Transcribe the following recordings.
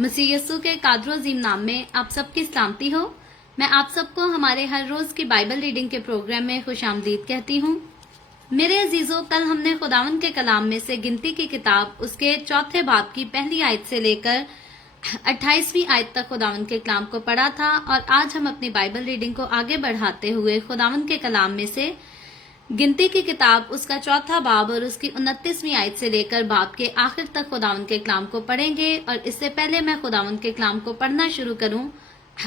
मसीह यस्सु के कादर अजीम नाम में आप सबकी सलामती हो। मैं आप सबको हमारे हर रोज की बाइबल रीडिंग के प्रोग्राम में खुशामदीद कहती हूँ। मेरे अजीजों, कल हमने खुदावन के कलाम में से गिनती की किताब उसके चौथे बाब की पहली आयत से लेकर 28वीं आयत तक खुदावन के कलाम को पढ़ा था और आज हम अपनी बाइबल रीडिंग को आगे बढ़ाते हुए खुदावन के कलाम में से गिनती की किताब उसका चौथा बाब और उसकी 29वीं आयत से लेकर बाब के आखिर तक खुदावन के कलाम को पढ़ेंगे। और इससे पहले मैं खुदावन के कलाम को पढ़ना शुरू करूं,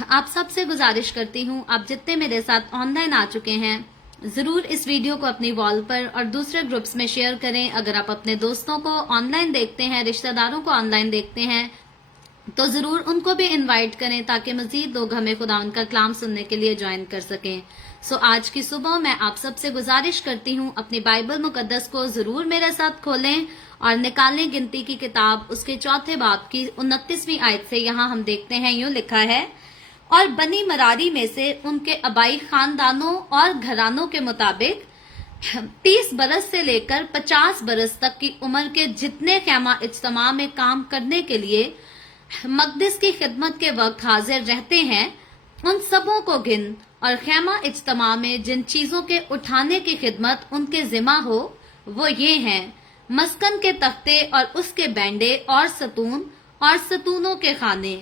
आप सबसे गुजारिश करती हूं, आप जितने मेरे साथ ऑनलाइन आ चुके हैं जरूर इस वीडियो को अपनी वॉल पर और दूसरे ग्रुप्स में शेयर करें। अगर आप अपने दोस्तों को ऑनलाइन देखते हैं, रिश्तेदारों को ऑनलाइन देखते हैं, तो जरूर उनको भी इनवाइट करें ताकि मजीद लोग हमें खुदावन का कलाम सुनने के लिए ज्वाइन कर सकें। सो आज की सुबह मैं आप सबसे गुजारिश करती हूँ, अपनी बाइबल मुकद्दस को जरूर मेरे साथ खोलें और निकालें गिनती की किताब उसके चौथे बाब की 29वीं आयत से। यहाँ हम देखते हैं, यूं लिखा है, और बनी मरारी में से उनके आबाई खानदानों और घरानों के मुताबिक 30 बरस से लेकर 50 बरस तक की उम्र के जितने खैमा इज्तिमा में काम करने के लिए मकदिस की खिदमत के वक्त हाजिर रहते हैं, उन सबों को गिन और खैमा इज्तिमा में जिन चीजों के उठाने की खिदमत उनके जिम्मा हो वो ये हैं: मस्कन के तख्ते और उसके बैंडे और सतून और सतूनों के खाने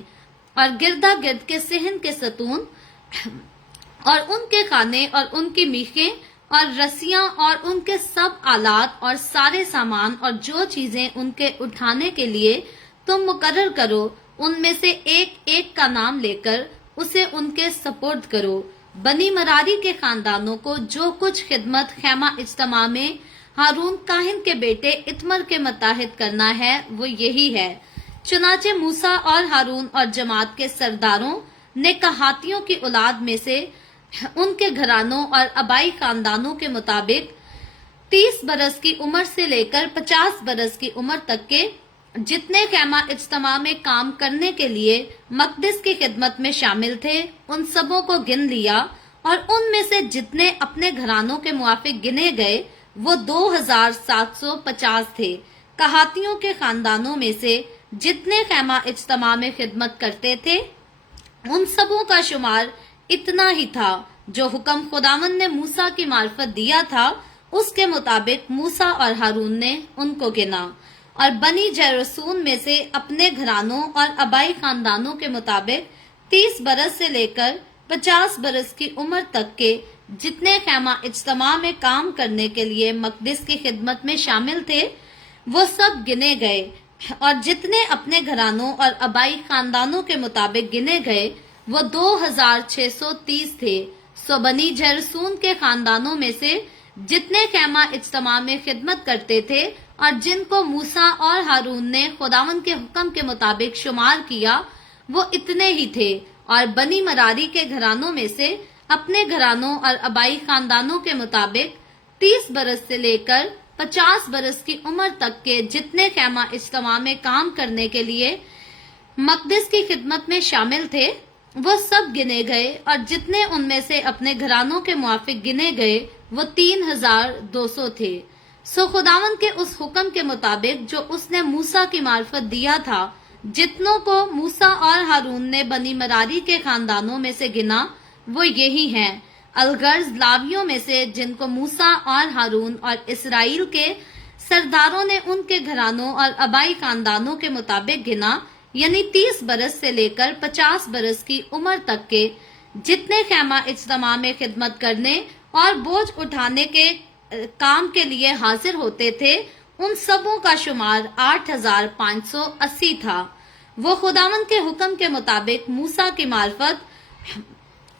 और गिरदा गिर्द के सिहन के सतून और उनके खाने और उनकी मीखें और रस्सियां और उनके सब आलात और सारे सामान और जो चीजें उनके उठाने के लिए तुम मुकर्रर करो, उनमें से एक एक का नाम लेकर उसे उनके सपुर्द करो। बनी मरारी के खानदानों को जो कुछ खिदमत खैमा इज्तिमा में हारून काहिन के बेटे इतमर के मुताहिद करना है वो यही है। चुनाचे मूसा और हारून और जमात के सरदारों ने कहातियों की औलाद में से उनके घरानों और आबाई खानदानों के मुताबिक 30 बरस की उम्र से लेकर 50 बरस की उम्र तक के जितने खैमा इज्तिमा में काम करने के लिए मकदिस की खिदमत में शामिल थे, उन सबों को गिन लिया और उनमें से जितने अपने घरानों के मुआफिक गिने गए वो 2750 थे। कहातियों के खानदानों में से जितने खैमा इज्तिमा में खिदमत करते थे उन सबों का शुमार इतना ही था जो हुक्म खुदावन ने मूसा की मार्फत दिया था, उसके मुताबिक मूसा और हारून ने उनको गिना। और बनी जरसून में से अपने घरानों और आबाई खानदानों के मुताबिक 30 बरस से लेकर 50 बरस की उम्र तक के जितने खैमा इज्तिमा में काम करने के लिए मकदिस की खिदमत में शामिल थे वो सब गिने गए। और जितने अपने घरानों और आबाई खानदानों के मुताबिक गिने गए वो 2630 थे। सो बनी जरसून के खानदानों में से जितने खैमा इज्तिमा में खिदमत करते थे और जिनको मूसा और हारून ने खुदावन के हुक्म के मुताबिक शुमार किया वो इतने ही थे। और बनी मरारी के घरानों में से अपने घरानों और आबाई खानदानों के मुताबिक 30 बरस से लेकर 50 बरस की उम्र तक के जितने खैमा इज्तिमा में काम करने के लिए मकदिस की खिदमत में शामिल थे वो सब गिने गए। और जितने उनमें से अपने घरानों के मुआफिक गिने गए वो 3200 थे। सो खुदावन के उस हुक्म के मुताबिक जो उसने मूसा की मार्फत दिया था, जितनों को मूसा और हारून ने बनी मरारी के खानदानों में से गिना वो यही हैं: अलगर्ज लावियों में से जिनको मूसा और हारून और इसराइल के सरदारों ने उनके घरानों और आबाई खानदानों के मुताबिक गिना, यानी 30 बरस से लेकर 50 बरस की उम्र तक के जितने खैमा इज्तिमा में खिदमत करने और बोझ उठाने के काम के लिए हाजिर होते थे, उन सबों का शुमार 8580 था। वो खुदावन के हुक्म के मुताबिक मूसा की मार्फत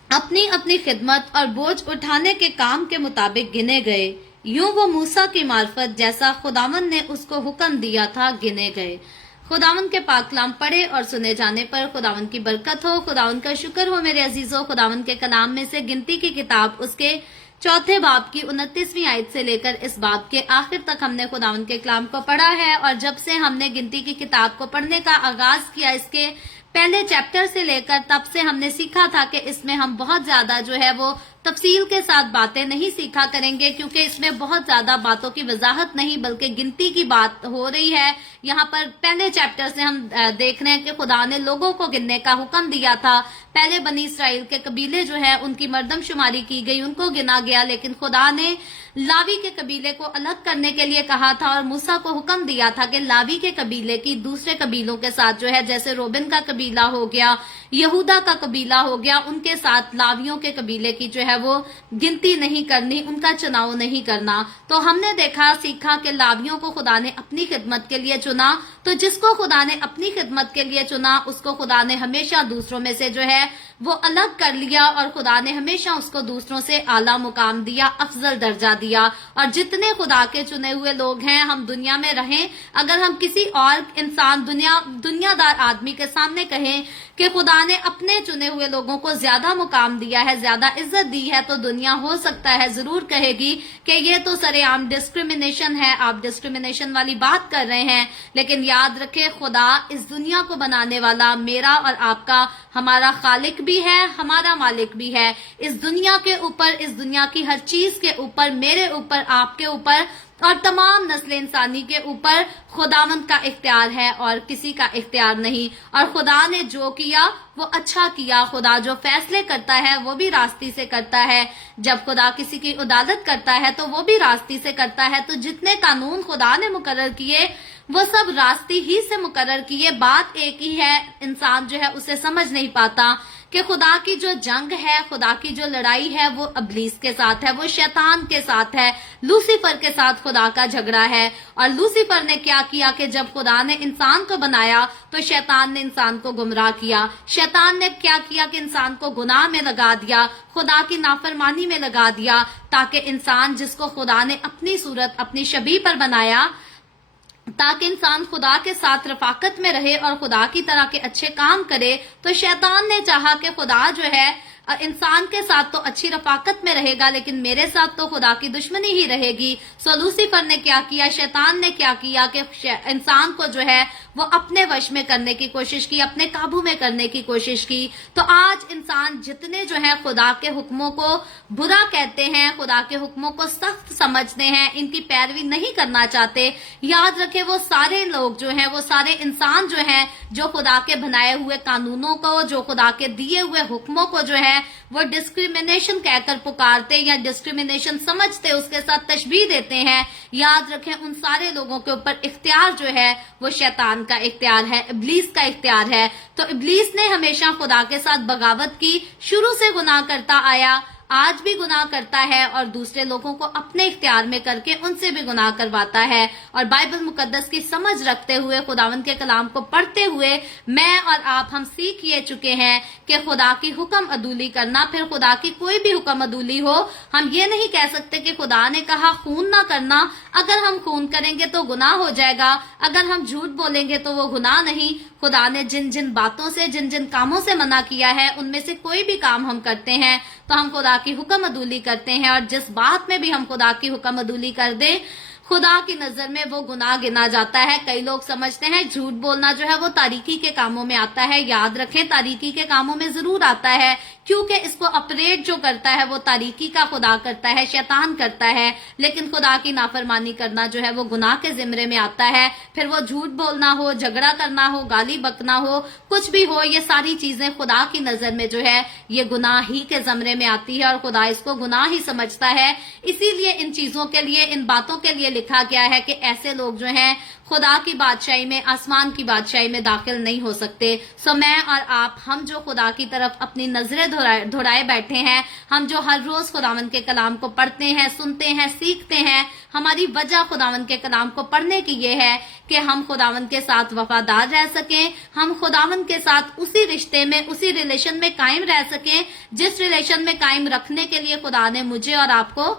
अपनी अपनी खिदमत और बोझ उठाने के काम के मुताबिक गिने गए। यूं वो मूसा की मार्फत जैसा खुदावन ने उसको हुक्म दिया था गिने गए। खुदावन के पाक कलाम पढ़े और सुने जाने पर खुदावन की बरकत हो। खुदावन का शुक्र हो मेरे अजीजों, खुदावन के कलाम में से गिनती की किताब उसके चौथे बाब की 29वीं आयत से लेकर इस बाब के आखिर तक हमने खुदावन के कलाम को पढ़ा है। और जब से हमने गिनती की किताब को पढ़ने का आगाज किया, इसके पहले चैप्टर से लेकर, तब से हमने सीखा था कि इसमें हम बहुत ज्यादा जो है वो तफसील के साथ बातें नहीं सीखा करेंगे, क्योंकि इसमें बहुत ज्यादा बातों की वजाहत नहीं बल्कि गिनती की बात हो रही है। यहाँ पर पहले चैप्टर से हम देख रहे हैं कि खुदा ने लोगों को गिनने का हुक्म दिया था। पहले बनी इसराइल के कबीले जो है उनकी मर्दमशुमारी की गई, उनको गिना गया, लेकिन खुदा ने लावी के कबीले को अलग करने के लिए कहा था और मूसा को हुक्म दिया था कि लावी के कबीले की दूसरे कबीलों के साथ जो है, जैसे रोबिन का कबीला हो गया, यहूदा का कबीला हो गया, उनके साथ लावियों के कबीले की जो है वो गिनती नहीं करनी, उनका चुनाव नहीं करना। तो हमने देखा सीखा कि लावियों को खुदा ने अपनी खिदमत के लिए चुना, तो जिसको खुदा ने अपनी खिदमत के लिए चुना उसको खुदा ने हमेशा दूसरों में से जो है वो अलग कर लिया और खुदा ने हमेशा उसको दूसरों से आला मुकाम दिया, अफजल दर्जा दिया। और जितने खुदा के चुने हुए लोग हैं, हम दुनिया में रहें, अगर हम किसी और इंसान दुनियादार आदमी के सामने कहें कि खुदा ने अपने चुने हुए लोगों को ज्यादा मुकाम दिया है, ज्यादा इज्जत दी है, तो दुनिया हो सकता है जरूर कहेगी कि ये तो सरेआम डिस्क्रिमिनेशन है, आप डिस्क्रिमिनेशन वाली बात कर रहे हैं। लेकिन याद रखें, खुदा इस दुनिया को बनाने वाला मेरा और आपका, हमारा खालिक भी है, हमारा मालिक भी है। इस दुनिया के ऊपर, इस दुनिया की हर चीज के ऊपर, मेरे ऊपर, आपके ऊपर और तमाम नस्ल इंसानी के ऊपर खुदावंद का इख्तियार है और किसी का इख्तियार नहीं। और खुदा ने जो किया वो अच्छा किया। खुदा जो फैसले करता है वो भी रास्ती से करता है। जब खुदा किसी की अदालत करता है तो वो भी रास्ती से करता है। तो जितने कानून खुदा ने मुकर्रर किए वो सब रास्ती ही से मुकर्रर किए। बात एक ही है, इंसान जो है उसे समझ नहीं पाता कि खुदा की जो जंग है, खुदा की जो लड़ाई है वो इब्लीस के साथ है, वो शैतान के साथ है, लूसीफर के साथ खुदा का झगड़ा है। और लूसीफर ने क्या किया कि जब खुदा ने इंसान को बनाया तो शैतान ने इंसान को गुमराह किया। शैतान ने क्या किया कि इंसान को गुनाह में लगा दिया, खुदा की नाफरमानी में लगा दिया, ताकि इंसान जिसको खुदा ने अपनी सूरत, अपनी शबीह पर बनाया, ताकि इंसान खुदा के साथ रफाकत में रहे और खुदा की तरह के अच्छे काम करे। तो शैतान ने चाहा कि खुदा जो है इंसान के साथ तो अच्छी रफाकत में रहेगा, लेकिन मेरे साथ तो खुदा की दुश्मनी ही रहेगी। सो लूसीफर ने क्या किया, शैतान ने क्या किया कि इंसान को जो है वो अपने वश में करने की कोशिश की, अपने काबू में करने की कोशिश की। तो आज इंसान जितने जो है खुदा के हुक्मों को बुरा कहते हैं, खुदा के हुक्मों को सख्त समझते हैं, इनकी पैरवी नहीं करना चाहते, याद रखे वो सारे लोग जो हैं, वो सारे इंसान जो हैं, जो खुदा के बनाए हुए कानूनों को, जो खुदा के दिए हुए हुक्मों को जो है वो डिस्क्रिमिनेशन कहकर पुकारते या डिस्क्रिमिनेशन समझते, उसके साथ तशबीह देते हैं। याद रखें उन सारे लोगों के ऊपर इख्तियार जो है वो शैतान का इख्तियार है, इब्लीस का इख्तियार है। तो इब्लीस ने हमेशा खुदा के साथ बगावत की, शुरू से गुनाह करता आया, आज भी गुनाह करता है और दूसरे लोगों को अपने इख्तियार में करके उनसे भी गुनाह करवाता है। और बाइबल मुकद्दस की समझ रखते हुए, खुदावंद के कलाम को पढ़ते हुए मैं और आप हम सीख ये चुके हैं कि खुदा की हुक्म अदूली करना, फिर खुदा की कोई भी हुक्म अदूली हो, हम ये नहीं कह सकते कि खुदा ने कहा खून ना करना, अगर हम खून करेंगे तो गुनाह हो जाएगा, अगर हम झूठ बोलेंगे तो वो गुनाह नहीं। खुदा ने जिन जिन बातों से, जिन जिन कामों से मना किया है, उनमें से कोई भी काम हम करते हैं तो हम खुदा की हुक्म अदूली करते हैं। और जिस बात में भी हम खुदा की हुक्म अदूली कर दें, खुदा की नजर में वो गुनाह गिना जाता है। कई लोग समझते हैं झूठ बोलना जो है वो तारीकी के कामों में आता है। याद रखें, तारीकी के कामों में जरूर आता है, क्योंकि इसको ऑपरेट जो करता है वो तारीकी का खुदा करता है, शैतान करता है। लेकिन खुदा की नाफरमानी करना जो है वो गुनाह के जिम्रे में आता है। फिर वो झूठ बोलना हो, झगड़ा करना हो, गाली बकना हो, कुछ भी हो, ये सारी चीजें खुदा की नजर में जो है ये गुनाह ही के जमरे में आती है और खुदा इसको गुनाह ही समझता है। इसीलिए इन चीजों के लिए, इन बातों के लिए लिखा गया है कि ऐसे लोग जो हैं खुदा की बादशाही में, आसमान की बादशाही में दाखिल नहीं हो सकते। सो मैं और आप, हम जो खुदा की तरफ अपनी नजरें धुराए बैठे हैं, हम जो हर रोज खुदावंद के कलाम को पढ़ते हैं, सुनते हैं, सीखते हैं, हमारी वजह खुदावंद के कलाम को पढ़ने की ये है कि हम खुदावंद के साथ वफादार रह सकें, हम खुदावंद के साथ उसी रिश्ते में, उसी रिलेशन में कायम रह सकें जिस रिलेशन में कायम रखने के लिए खुदा ने मुझे और आपको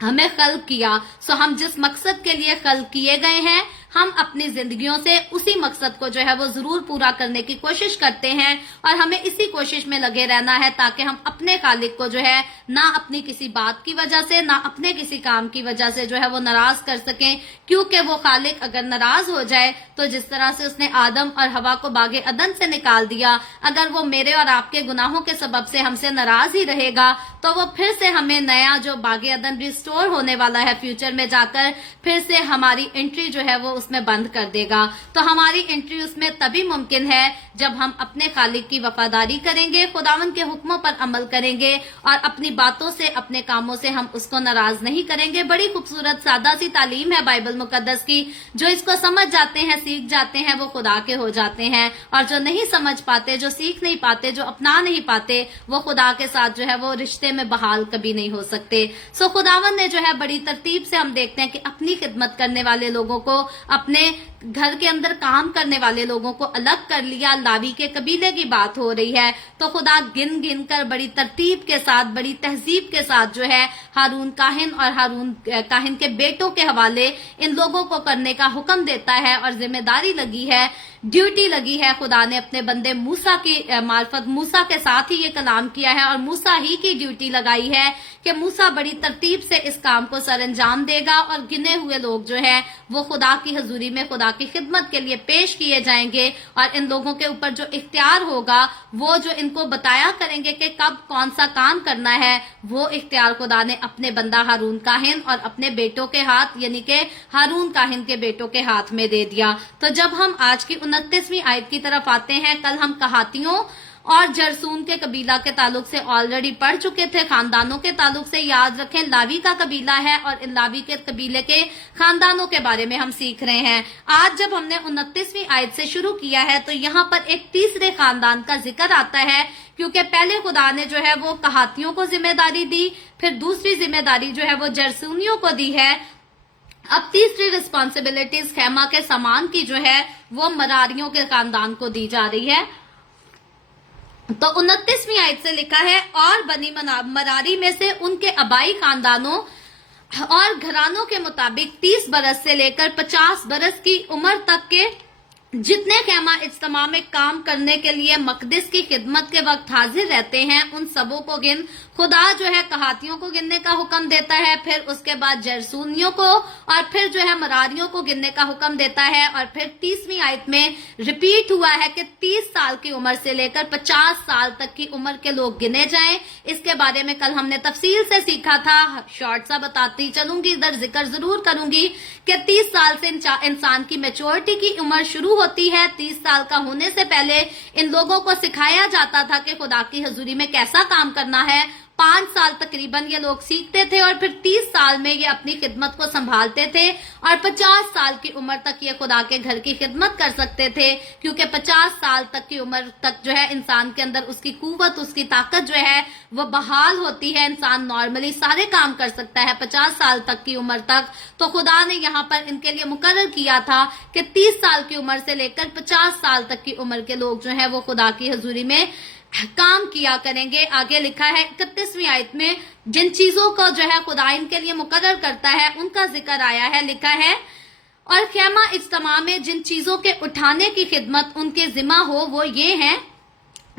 हमें खल्क किया। सो हम जिस मकसद के लिए खल्क किए गए हैं, ہم اپنی زندگیوں سے اسی مقصد کو جو ہے وہ ضرور پورا کرنے کی کوشش کرتے ہیں اور ہمیں اسی کوشش میں لگے رہنا ہے تاکہ ہم اپنے خالق کو جو ہے نہ اپنی کسی بات کی وجہ سے نہ اپنے کسی کام کی وجہ سے جو ہے وہ ناراض کر سکیں، کیونکہ وہ خالق اگر ناراض ہو جائے تو جس طرح سے اس نے آدم اور حوا کو باغ عدن سے نکال دیا، اگر وہ میرے اور آپ کے گناہوں کے سبب سے ہم سے ناراض ہی رہے گا تو وہ پھر سے ہمیں نیا جو باغ عدن ریسٹور ہونے والا ہے فیوچر میں جا کر پھر سے ہماری انٹری جو ہے وہ اس میں بند کر دے گا۔ تو ہماری انٹری اس میں تبھی ممکن ہے جب ہم اپنے خالق کی وفاداری کریں گے، خداوند کے حکموں پر عمل کریں گے اور اپنی باتوں سے اپنے کاموں سے ہم اس کو ناراض نہیں کریں گے۔ بڑی خوبصورت سادہ سی تعلیم ہے بائبل مقدس کی، جو اس کو سمجھ جاتے ہیں، سیکھ جاتے ہیں، وہ خدا کے ہو جاتے ہیں، اور جو نہیں سمجھ پاتے، جو سیکھ نہیں پاتے، جو اپنا نہیں پاتے، وہ خدا کے ساتھ جو ہے وہ رشتے میں بحال کبھی نہیں ہو سکتے۔ سو خداوند نے جو ہے بڑی ترتیب سے ہم دیکھتے ہیں کہ اپنی خدمت کرنے والے لوگوں کو، اپنے گھر کے اندر کام کرنے والے لوگوں کو الگ کر لیا۔ لاوی کے قبیلے کی بات ہو رہی ہے تو خدا گن گن کر بڑی ترتیب کے ساتھ، بڑی تہذیب کے ساتھ جو ہے ہارون کاہن اور ہارون کاہن کے بیٹوں کے حوالے ان لوگوں کو کرنے کا حکم دیتا ہے، اور ذمہ داری لگی ہے، ڈیوٹی لگی ہے۔ خدا نے اپنے بندے موسیٰ کی معرفت موسیٰ کے ساتھ ہی یہ کلام کیا ہے، اور موسیٰ ہی کی ڈیوٹی لگائی ہے کہ موسیٰ بڑی ترتیب سے اس کام کو سر انجام دے گا، اور گنے ہوئے لوگ جو ہے وہ خدا کی حضوری میں خدا کی خدمت کے لیے پیش کیے جائیں گے، اور ان لوگوں کے اوپر جو اختیار ہوگا، وہ جو ان کو بتایا کریں گے کہ کب کون سا کام کرنا ہے، وہ اختیار خدا نے اپنے بندہ ہارون کاہن اور اپنے بیٹوں کے ہاتھ یعنی کہ ہارون کاہن کے بیٹوں کے ہاتھ میں دے دیا۔ تو جب ہم آج کی 29ویں آیت کی طرف آتے ہیں، کل ہم کہاتیوں اور جرسون کے قبیلہ کے تعلق سے آلریڈی پڑھ چکے تھے۔ خاندانوں کے تعلق سے یاد رکھیں لاوی کا قبیلہ ہے، اور ان لاوی کے قبیلے کے خاندانوں کے بارے میں ہم سیکھ رہے ہیں۔ آج جب ہم نے 29ویں آیت سے شروع کیا ہے تو یہاں پر ایک تیسرے خاندان کا ذکر آتا ہے، کیونکہ پہلے خدا نے جو ہے وہ کہاتیوں کو ذمہ داری دی، پھر دوسری ذمہ داری جو ہے وہ جرسونیوں کو دی ہے، اب تیسری رسپانسبلٹیز خیمہ کے سامان کی جو ہے وہ مراریوں کے خاندان کو دی جا رہی ہے۔ تو 29ویں آیت سے لکھا ہے، اور بنی مراری میں سے ان کے آبائی خاندانوں اور گھرانوں کے مطابق 30 برس سے لے کر 50 برس کی عمر تک کے جتنے خیمہ اجتماع میں کام کرنے کے لیے مقدس کی خدمت کے وقت حاضر رہتے ہیں، ان سبوں کو گن۔ خدا جو ہے کہاتیوں کو گننے کا حکم دیتا ہے، پھر اس کے بعد جرسونیوں کو، اور پھر جو ہے مراریوں کو گننے کا حکم دیتا ہے، اور پھر 30ویں آیت میں ریپیٹ ہوا ہے کہ 30 سال کی عمر سے لے کر 50 سال تک کی عمر کے لوگ گنے جائیں۔ اس کے بارے میں کل ہم نے تفصیل سے سیکھا تھا، شارٹ سا بتاتی چلوں گی، ادھر ذکر ضرور کروں گی کہ 30 سال سے انسان کی میچورٹی کی عمر شروع ہوتی ہے۔ 30 سال کا ہونے سے پہلے ان لوگوں کو سکھایا جاتا تھا کہ خدا کی حضوری میں کیسا کام کرنا ہے۔ 5 سال تقریباً یہ لوگ سیکھتے تھے، اور پھر 30 سال میں یہ اپنی خدمت کو سنبھالتے تھے، اور 50 سال کی عمر تک یہ خدا کے گھر کی خدمت کر سکتے تھے، کیونکہ 50 سال تک کی عمر تک جو ہے انسان کے اندر اس کی قوت، اس کی طاقت جو ہے وہ بحال ہوتی ہے، انسان نارملی سارے کام کر سکتا ہے 50 سال تک کی عمر تک۔ تو خدا نے یہاں پر ان کے لیے مقرر کیا تھا کہ 30 سال کی عمر سے لے کر 50 سال تک کی عمر کے لوگ جو ہیں وہ خدا کی حضوری میں کام کیا کریں گے۔ آگے لکھا ہے 31ویں آیت میں جن چیزوں کو جو ہے خدا ان کے لیے مقرر کرتا ہے ان کا ذکر آیا ہے، لکھا ہے، اور خیمہ اجتماع میں جن چیزوں کے اٹھانے کی خدمت ان کے ذمہ ہو وہ یہ ہیں: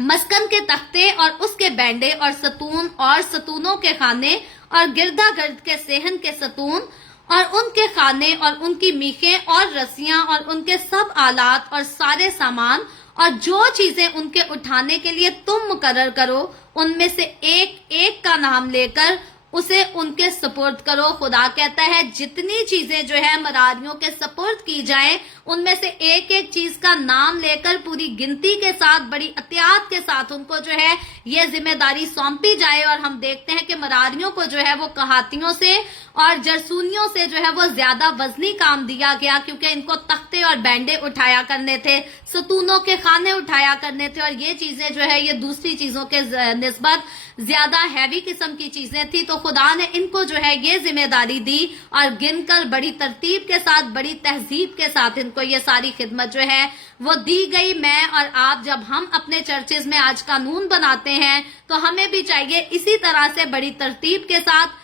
مسکن کے تختے اور اس کے بینڈے اور ستون اور ستونوں کے خانے اور گردا گرد کے صحن کے ستون اور ان کے خانے اور ان کی میخیں اور رسیاں اور ان کے سب آلات اور سارے سامان اور جو چیزیں ان کے اٹھانے کے لیے تم مقرر کرو، ان میں سے ایک ایک کا نام لے کر اسے ان کے سپرد کرو۔ خدا کہتا ہے جتنی چیزیں جو ہے مراریوں کے سپرد کی جائیں، ان میں سے ایک ایک چیز کا نام لے کر پوری گنتی کے ساتھ، بڑی احتیاط کے ساتھ ان کو جو ہے یہ ذمہ داری سونپی جائے۔ اور ہم دیکھتے ہیں کہ مراریوں کو جو ہے وہ کہاتیوں سے اور جرسونیوں سے جو ہے وہ زیادہ وزنی کام دیا گیا، کیونکہ ان کو تختے اور بینڈے اٹھایا کرنے تھے، ستونوں کے خانے اٹھایا کرنے تھے، اور یہ چیزیں جو ہے یہ دوسری چیزوں کے نسبت زیادہ ہیوی قسم کی چیزیں تھی۔ تو خدا نے ان کو جو ہے یہ ذمہ داری دی، اور گن کر بڑی ترتیب کے ساتھ، بڑی تہذیب کے ساتھ ان کو یہ ساری خدمت جو ہے وہ دی گئی۔ میں اور آپ جب ہم اپنے چرچز میں آج قانون بناتے ہیں تو ہمیں بھی چاہیے اسی طرح سے بڑی ترتیب کے ساتھ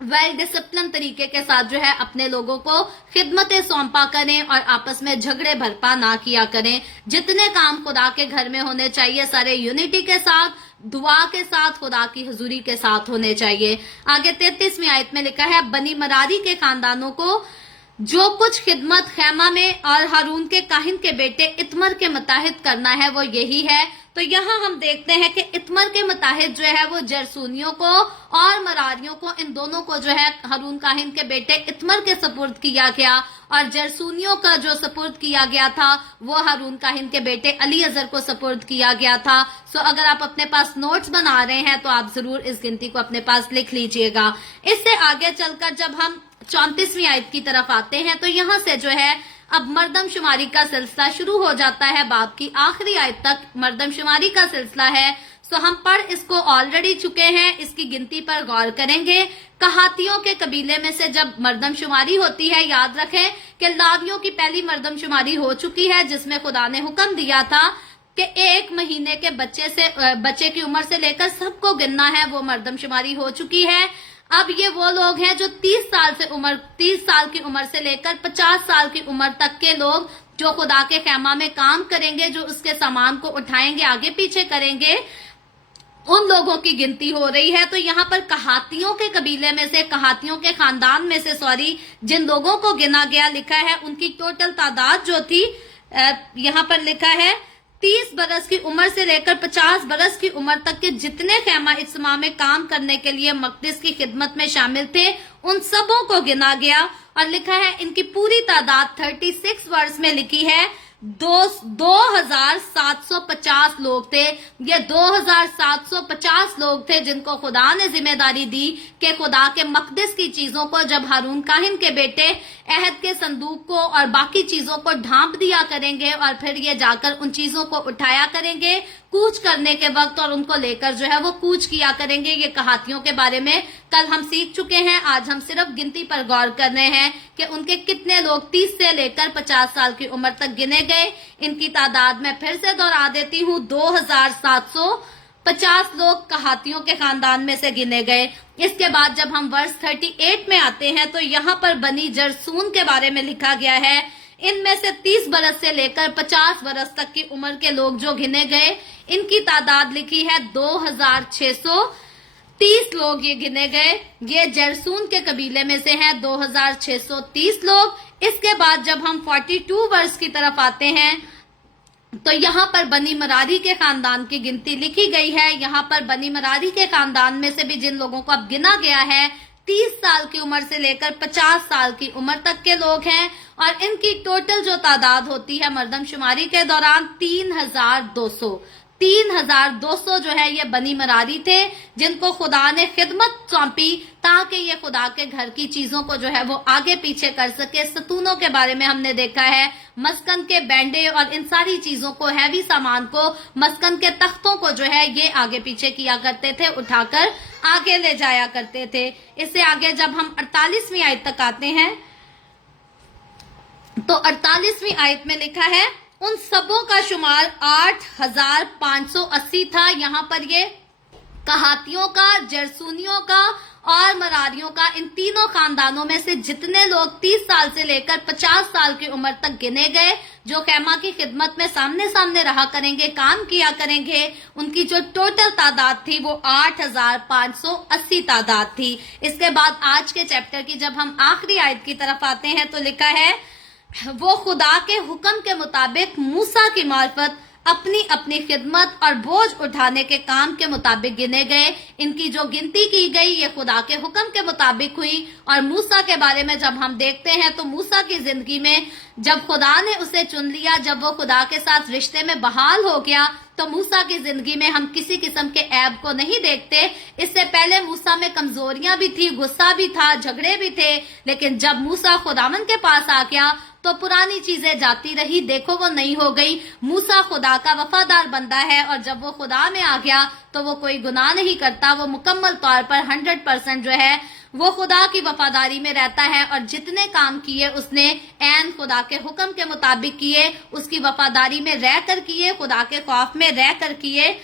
वेल डिसिप्लिन तरीके के साथ जो है अपने लोगों को खिदमतें सौंपा करें और आपस में झगड़े भरपा ना किया करें। जितने काम खुदा के घर में होने चाहिए सारे यूनिटी के साथ, दुआ के साथ, खुदा की हुजूरी के साथ होने चाहिए। आगे 33वीं आयत में लिखा है, बनी मरारी के खानदानों को जो कुछ खिदमत खैमा में और हारून के काहिन के बेटे इतमर के मुताहिद करना है वो यही है। तो यहाँ हम देखते हैं कि इतमर के मुताहिद जो है वो जरसूनियों को और मरारियों को, इन दोनों को जो है हारून काहिन के बेटे इतमर के सपुर्द किया गया, और जरसूनियों का जो सपुर्द किया गया था वो हारून काहिन के बेटे अली अजहर को सपुर्द किया गया था। सो अगर आप अपने पास नोट्स बना रहे हैं तो आप जरूर इस गिनती को अपने पास लिख लीजिएगा। इससे आगे चलकर जब हम 34वीं आयत की तरफ आते हैं तो यहाँ से जो है अब मर्दमशुमारी का सिलसिला शुरू हो जाता है। बाब की आखिरी आयत तक मर्दमशुमारी का सिलसिला है। सो हम पढ़ इसको ऑलरेडी चुके हैं, इसकी गिनती पर गौर करेंगे। कहातियों के कबीले में से जब मर्दमशुमारी होती है, याद रखें कि लावियों की पहली मर्दमशुमारी हो चुकी है जिसमें खुदा ने हुक्म दिया था कि 1 महीने के बच्चे की उम्र से लेकर सबको गिनना है, वो मर्दमशुमारी हो चुकी है। अब ये वो लोग हैं जो 30 साल की उम्र से लेकर 50 साल की उम्र तक के लोग जो खुदा के खैमा में काम करेंगे, जो उसके सामान को उठाएंगे, आगे पीछे करेंगे, उन लोगों की गिनती हो रही है। तो यहाँ पर कहातियों के कबीले में से, कहातियों के खानदान में से जिन लोगों को गिना गया, लिखा है उनकी टोटल तादाद जो थी, यहाँ पर लिखा है 30 बरस की उम्र से लेकर 50 बरस की उम्र तक के जितने खैमा इज्तिमा में काम करने के लिए मकदिस की खिदमत में शामिल थे, उन सबों को गिना गया। और लिखा है इनकी पूरी तादाद 36 वर्ष में लिखी है 2750 लोग थे। ये 2750 लोग थे जिनको खुदा ने जिम्मेदारी दी कि खुदा के मकदस की चीजों को, जब हारून काहिन के बेटे अहद के संदूक को और बाकी चीजों को ढांप दिया करेंगे और फिर ये जाकर उन चीजों को उठाया करेंगे कूच करने के वक्त, और उनको लेकर जो है वो कूच किया करेंगे। ये कहातियों के बारे में कल हम सीख चुके हैं। आज हम सिर्फ गिनती पर गौर कर रहे हैं कि उनके कितने लोग 30 से लेकर 50 साल की उम्र तक गिने गए। इनकी तादाद मैं फिर से दोहरा देती हूँ, 2750 लोग कहातियों के खानदान में से गिने गए। इसके बाद जब हम वर्ष 38 में आते हैं तो यहाँ पर बनी जरसून के बारे में लिखा गया है। इनमें से 30 बरस से लेकर 50 बरस तक की उम्र के लोग जो गिने गए, इनकी तादाद लिखी है 2630 लोग ये गिने गए। ये जरसून के कबीले में से हैं 2630 लोग। इसके बाद जब हम 42 वर्ष की तरफ आते हैं तो यहाँ पर बनी मरारी के खानदान की गिनती लिखी गई है। यहाँ पर बनी मरारी के खानदान में से भी जिन लोगों को अब गिना गया है, 30 साल की उम्र से लेकर 50 साल की उम्र तक के लोग हैं, और इनकी टोटल जो तादाद होती है मर्दमशुमारी के दौरान 3200 जो है ये बनी मरारी थे जिनको खुदा ने खिदमत सौंपी ताकि ये खुदा के घर की चीजों को जो है वो आगे पीछे कर सके। सतूनों के बारे में हमने देखा है, मस्कन के बैंडे और इन सारी चीजों को, हैवी सामान को, मस्कन के तख्तों को जो है ये आगे पीछे किया करते थे, उठाकर आगे ले जाया करते थे। इससे आगे जब हम 48वीं आयत तक आते हैं तो 48वीं आयत में लिखा है उन सबों का शुमार 8580 था। यहाँ पर ये कहातियों का, जरसूनियों का और मरारियों का, इन तीनों खानदानों में से जितने लोग 30 साल से लेकर 50 साल की उम्र तक गिने गए, जो खैमा की खिदमत में सामने सामने रहा करेंगे, काम किया करेंगे, उनकी जो टोटल तादाद थी वो 8580 तादाद थी। इसके बाद आज के चैप्टर की जब हम आखिरी आयत की तरफ आते हैं तो लिखा है वो खुदा के हुक्म के मुताबिक मूसा की मार्फत अपनी अपनी खिदमत और बोझ उठाने के काम के मुताबिक गिने गए। इनकी जो गिनती की गई ये खुदा के हुक्म के मुताबिक हुई। और मूसा के बारे में जब हम देखते हैं तो मूसा की जिंदगी में जब खुदा ने उसे चुन लिया, जब वो खुदा के साथ रिश्ते में बहाल हो गया, तो मूसा की जिंदगी में हम किसी किस्म के ऐब को नहीं देखते। इससे पहले मूसा में कमजोरियां भी थी, गुस्सा भी था, झगड़े भी थे, लेकिन जब मूसा खुदावन के पास आ गया तो पुरानी चीजें जाती रही, देखो वो नहीं हो गई। मूसा खुदा का वफादार बंदा है और जब वो खुदा में आ गया तो वो कोई गुनाह नहीं करता, वो मुकम्मल तौर पर 100% जो है वो खुदा की वफादारी में रहता है। और जितने काम किए उसने ऐन खुदा के हुक्म के मुताबिक किए, उसकी वफादारी में रह कर किए, खुदा के खौफ में रह कर किए।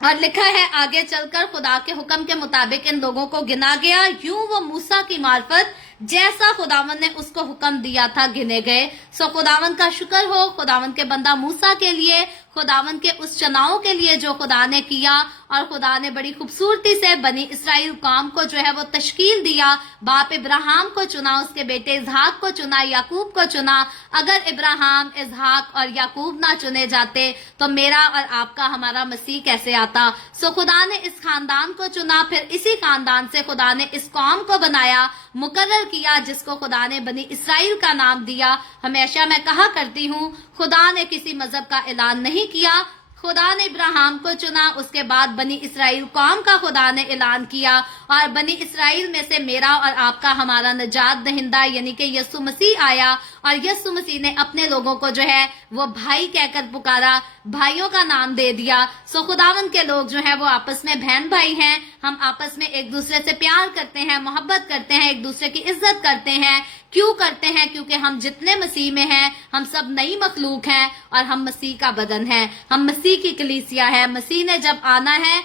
और लिखा है आगे चलकर खुदा के हुक्म के मुताबिक इन लोगों को गिना गया, यूं वो मूसा की मार्फत जैसा खुदावन ने उसको हुक्म दिया था गिने गए। सो खुदावन का शुक्र हो खुदावन के बंदा मूसा के लिए, खुदावन के उस चुनाव के लिए जो खुदा ने किया, और खुदा ने बड़ी खूबसूरती से बनी इसराइल कौम को जो है वो तश्कील दिया। बाप इब्राहिम को चुना, उसके बेटे इसहाक को चुना, याकूब को चुना। अगर इब्राहिम, इसहाक और याकूब ना चुने जाते तो मेरा और आपका, हमारा मसीह कैसे आता। सो खुदा ने इस खानदान को चुना, फिर इसी खानदान से खुदा ने इस कौम को बनाया, मुकर्रर किया, जिसको खुदा ने बनी इसराइल का नाम दिया। हमेशा मैं कहा करती हूँ, खुदा ने किसी मजहब का ऐलान नहीं किया, खुदा ने इब्राहिम को चुना, उसके बाद बनी इसराइल कौम का खुदा ने ऐलान किया, और बनी इसराइल में से मेरा और आपका, हमारा निजात दहिंदा यानी कि यीशु मसीह आया। और यीशु मसीह ने अपने लोगों को जो है वो भाई कहकर पुकारा, भाइयों का नाम दे दिया। सो खुदावन के लोग जो है वो आपस में बहन भाई हैं, हम आपस में एक दूसरे से प्यार करते हैं, मोहब्बत करते हैं, एक दूसरे की इज्जत करते हैं। क्यों करते हैं? क्योंकि हम जितने मसीह में हैं हम सब नई मखलूक हैं, और हम मसीह का बदन है, हम मसीह की कलीसिया है। मसीह ने जब आना है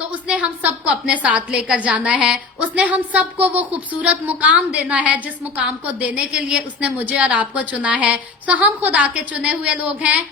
तो उसने हम सबको अपने साथ लेकर जाना है, उसने हम सबको वो खूबसूरत मुकाम देना है जिस मुकाम को देने के लिए उसने मुझे और आपको चुना है। सो हम खुदा के चुने हुए लोग हैं,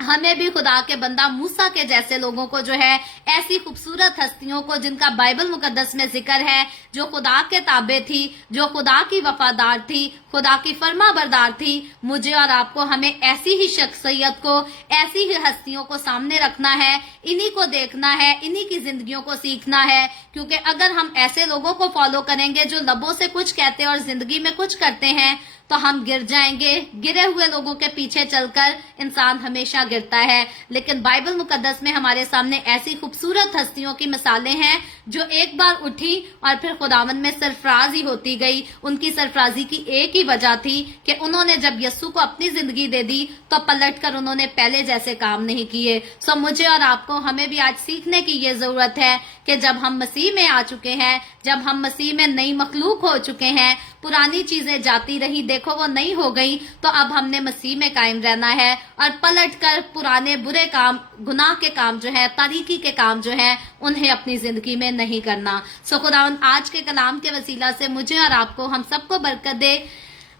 हमें भी खुदा के बंदा मूसा के जैसे लोगों को जो है, ऐसी खूबसूरत हस्तियों को जिनका बाइबल मुकद्दस में जिक्र है, जो खुदा के ताबे थी, जो खुदा की वफादार थी, खुदा की फर्मा बरदार थी, मुझे और आपको, हमें ऐसी ही शख्सियत को, ऐसी ही हस्तियों को सामने रखना है, इन्हीं को देखना है, इन्हीं की जिंदगियों को सीखना है। क्योंकि अगर हम ऐसे लोगों को फॉलो करेंगे जो लबों से कुछ कहते हैं और जिंदगी में कुछ करते हैं, तो हम गिर जाएंगे। गिरे हुए लोगों के पीछे चलकर इंसान हमेशा गिरता है। लेकिन बाइबल मुकद्दस में हमारे सामने ऐसी खूबसूरत हस्तियों की मिसालें हैं जो एक बार उठी और फिर खुदावन में सरफराजी होती गई। उनकी सरफराजी की एक ही वजह थी कि उन्होंने जब यस्सु को अपनी जिंदगी दे दी तो पलटकर उन्होंने पहले जैसे काम नहीं किए। सो मुझे और आपको, हमें भी आज सीखने की ये जरूरत है कि जब हम मसीह में आ चुके हैं, जब हम मसीह में नई मखलूक हो चुके हैं, पुरानी चीजें जाती रही, देखो वो नई हो गई, तो अब हमने मसीह में कायम रहना है और पलटकर पुराने बुरे काम, गुनाह के काम जो है, तारीकी के काम जो है, उन्हें अपनी जिंदगी में नहीं करना। सो खुदावंद आज के कलाम के वसीला से मुझे और आपको, हम सबको बरकत दे।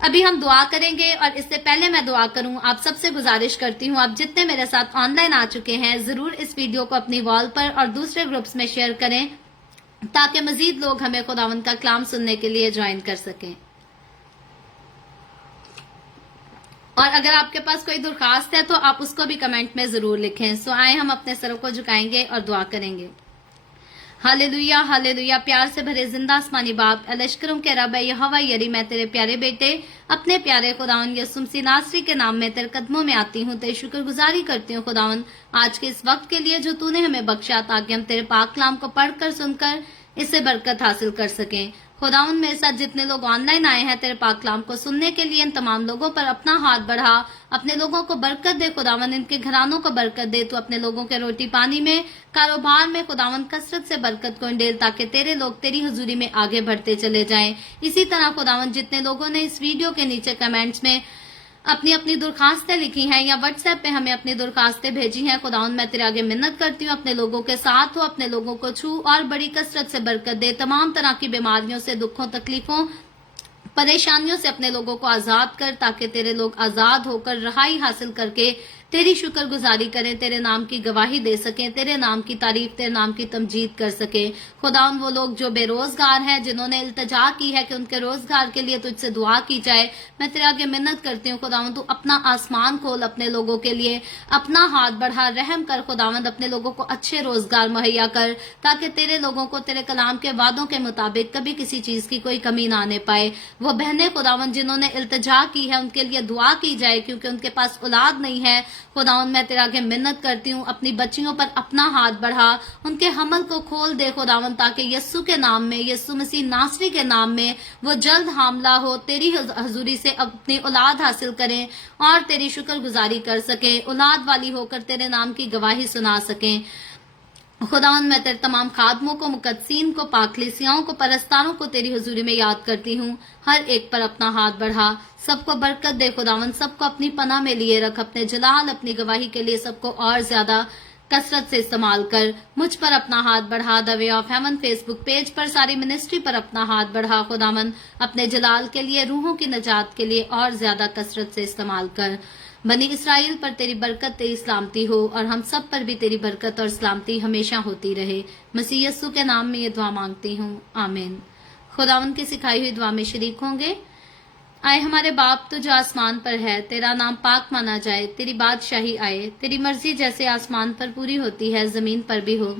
अभी हम दुआ करेंगे, और इससे पहले मैं दुआ करूं, आप सबसे गुजारिश करती हूं, आप जितने मेरे साथ ऑनलाइन आ चुके हैं, जरूर इस वीडियो को अपनी वॉल पर और दूसरे ग्रुप्स में शेयर करें, ताकि मजीद लोग हमें खुदावंद का कलाम सुनने के लिए ज्वाइन कर सकें। और अगर आपके पास कोई दरखास्त है तो आप उसको भी कमेंट में जरूर लिखें। सो आए हम अपने सरों को झुकाएंगे और दुआ करेंगे। Hallelujah hallelujah. प्यार से भरे जिंदा आसमानी बाप, लश्करों के रब यहोवा यरी, मैं तेरे प्यारे बेटे, अपने प्यारे खुदावन यीशु मसीह नासरी के नाम में तेरे कदमों में आती हूँ, तेरी शुक्रगुजारी करती हूँ खुदावन आज के इस वक्त के लिए जो तूने हमें बख्शा, ताकि हम तेरे पाक कलाम को पढ़कर सुनकर इससे बरकत हासिल कर सकें। खुदावन मेरे साथ जितने लोग ऑनलाइन आए हैं तेरे पाक कलाम को सुनने के लिए, इन तमाम लोगों पर अपना हाथ बढ़ा, अपने लोगों को बरकत दे खुदावन, इनके घरानों को बरकत दे, तो अपने लोगों के रोटी पानी में, कारोबार में खुदावन कसरत से बरकत को इंडेल, ताकि तेरे लोग तेरी हुजूरी में आगे बढ़ते चले जाएं। इसी तरह खुदावन जितने लोगों ने इस वीडियो के नीचे कमेंट्स में अपनी अपनी दरखास्तें लिखी हैं या व्हाट्सएप पे हमें अपनी दरखास्तें भेजी हैं, खुदावन मैं तेरे आगे मिन्नत करती हूँ, अपने लोगों के साथ हो, अपने लोगों को छू और बड़ी कसरत से बरकत दे, तमाम तरह की बीमारियों से, दुखों, तकलीफों, परेशानियों से अपने लोगों को आजाद कर, ताकि तेरे लोग आजाद होकर रहाई हासिल करके तेरी शुक्रगुजारी करें, तेरे नाम की गवाही दे सकें, तेरे नाम की तारीफ, तेरे नाम की तमजीद कर सकें। खुदावन वो लोग जो बेरोजगार हैं, जिन्होंने इल्तिजा की है कि उनके रोजगार के लिए तुझसे दुआ की जाए, मैं तेरे आगे मिन्नत करती हूँ खुदावन तू अपना आसमान खोल, अपने लोगों के लिए अपना हाथ बढ़ा, रहम कर खुदावंद, अपने लोगों को अच्छे रोजगार मुहैया कर, ताकि तेरे लोगों को तेरे कलाम के वादों के मुताबिक कभी किसी चीज की कोई कमी ना आने पाए। वो बहनें खुदावन जिन्होंने इल्तिजा की है उनके लिए दुआ की जाए, क्योंकि उनके पास औलाद नहीं है, खुदावन मैं तेरे आगे मिन्नत करती हूँ, अपनी बच्चियों पर अपना हाथ बढ़ा, उनके हमल को खोल दे खुदावन, ताकि यस्सु के नाम में, यस्सु मसीह नासरी के नाम में वो जल्द हामला हो, तेरी हजूरी से अपनी औलाद हासिल करें और तेरी शुक्रगुजारी कर सकें, औलाद वाली होकर तेरे नाम की गवाही सुना सकें। खुदावन मैं तेरे तमाम खादमों को, मुकद्दसीन को, पाकलीसियाओं को, परस्तारों को तेरी हुजूरी में याद करती हूँ, हर एक पर अपना हाथ बढ़ा, सबको बरकत दे खुदावन, सबको अपनी पनाह में लिए रख, अपने जलाल, अपनी गवाही के लिए सबको और ज्यादा कसरत से इस्तेमाल कर। मुझ पर अपना हाथ बढ़ा। The way of haven Facebook page पर सारी मिनिस्ट्री पर अपना हाथ बढ़ा। खुदावन अपने जलाल के लिए, रूहों की नजात के लिए और ज्यादा कसरत से इस्तेमाल कर। बनी इसराइल पर तेरी बरकत, तेरी सलामती हो और हम सब पर भी तेरी बरकत और सलामती हमेशा होती रहे। मसीह यस्सु के नाम में ये दुआ मांगती हूँ, आमीन। खुदावन की सिखाई हुई दुआ में शरीक होंगे। आए हमारे बाप तो जो आसमान पर है, तेरा नाम पाक माना जाए, तेरी बादशाही आए, तेरी मर्जी जैसे आसमान पर पूरी होती है जमीन पर भी हो।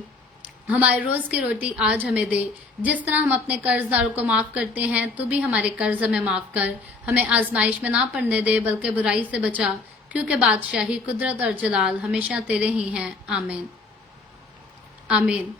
हमारे रोज की रोटी आज हमें दे। जिस तरह हम अपने कर्जदारों को माफ करते हैं, तू भी हमारे कर्ज हमें माफ कर। हमें आजमाइश में ना पड़ने दे, बल्कि बुराई से बचा, क्योंकि बादशाही, कुदरत और जलाल हमेशा तेरे ही हैं, आमीन आमीन।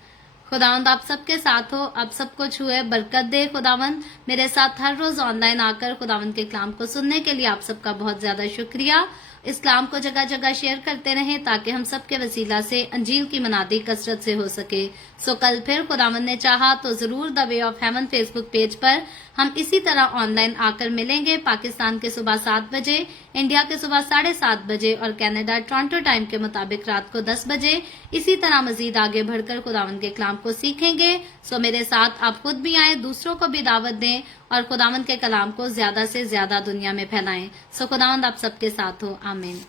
खुदावंद आप सबके साथ हो, आप सबको छुए, बरकत दे। खुदावंद मेरे साथ हर रोज ऑनलाइन आकर खुदावंद के कलाम को सुनने के लिए आप सबका बहुत ज्यादा शुक्रिया। इस कलाम को जगह जगह शेयर करते रहें ताकि हम सबके वसीला से अंजील की मनादी कसरत से हो सके। सो कल फिर खुदावंद ने चाहा तो जरूर the way of haven Facebook page पर हम इसी तरह ऑनलाइन आकर मिलेंगे। पाकिस्तान के सुबह 7 बजे, इंडिया के सुबह 7:30 बजे और कनाडा टोरंटो टाइम के मुताबिक रात को 10 बजे। इसी तरह मजीद आगे बढ़कर खुदावंद के कलाम को सीखेंगे। सो मेरे साथ आप खुद भी आए, दूसरों को भी दावत दें और खुदावंद के कलाम को ज्यादा से ज्यादा दुनिया में फैलाएं। सो खुदावंद आप सबके साथ हो, आमीन।